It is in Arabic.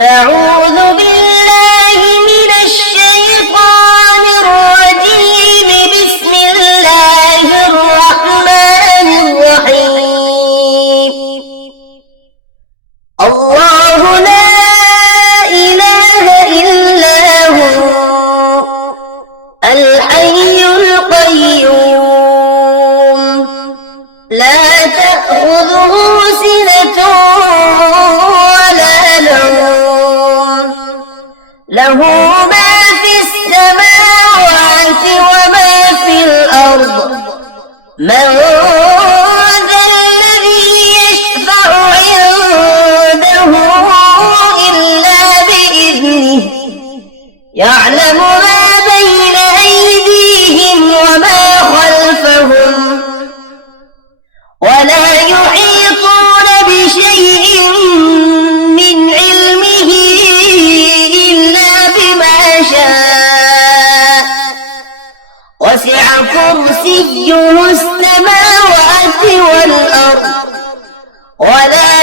أعوذ بالله من الشيطان الرجيم. بسم الله الرحمن الرحيم. الله لا إله إلا هو الحي القيوم لا تأخذه سنة ولا نوم له ما في السماوات وما في الأرض. من ذا الذي يشفع عنده إلا بإذنه يعلم ما بين أيديهم وما خلفهم ولا يحيطون بشيء من علمه إلا بما شاء. وسع كرسيه السماوات والأرض ولا